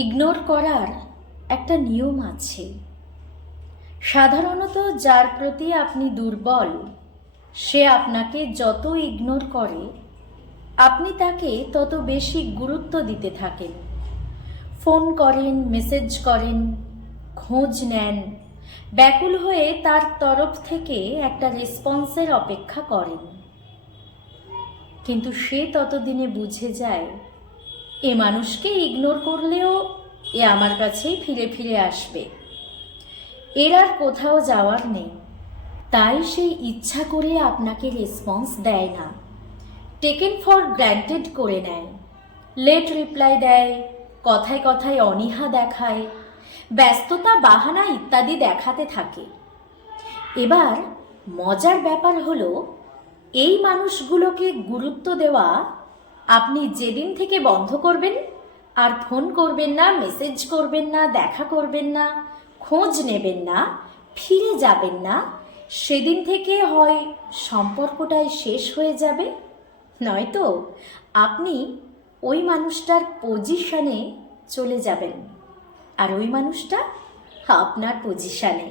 Ignore করার একটা নিয়ম আছে। সাধারণত যার প্রতি আপনি দুর্বল, সে আপনাকে যত ইগনোর করে আপনি তাকে তত বেশি গুরুত্ব দিতে থাকেন। ফোন করেন, মেসেজ করেন, খোঁজ নেন, ব্যাকুল হয়ে তার তরফ থেকে একটা রেসপন্সের অপেক্ষা করেন। কিন্তু সে ততদিনে বুঝে যায় এ মানুষকে ইগনোর করলেও এ আমার কাছেই ফিরে ফিরে আসবে, এর আর কোথাও যাওয়ার নেই। তাই সে ইচ্ছা করে আপনাকে রেসপন্স দেয় না, টেকেন ফর গ্র্যান্টেড করে নেয়, লেট রিপ্লাই দেয়, কথায় কথায় অনীহা দেখায়, ব্যস্ততা, বাহানা ইত্যাদি দেখাতে থাকে। এবার মজার ব্যাপার হলো, এই মানুষগুলোকে গুরুত্ব দেওয়া আপনি যেদিন থেকে বন্ধ করবেন, আর ফোন করবেন না, মেসেজ করবেন না, দেখা করবেন না, খোঁজ নেবেন না, ফিরে যাবেন না, সেদিন থেকে হয় সম্পর্কটাই শেষ হয়ে যাবে, নয়তো আপনি ওই মানুষটার পজিশনে চলে যাবেন আর ওই মানুষটা আপনার পজিশনে।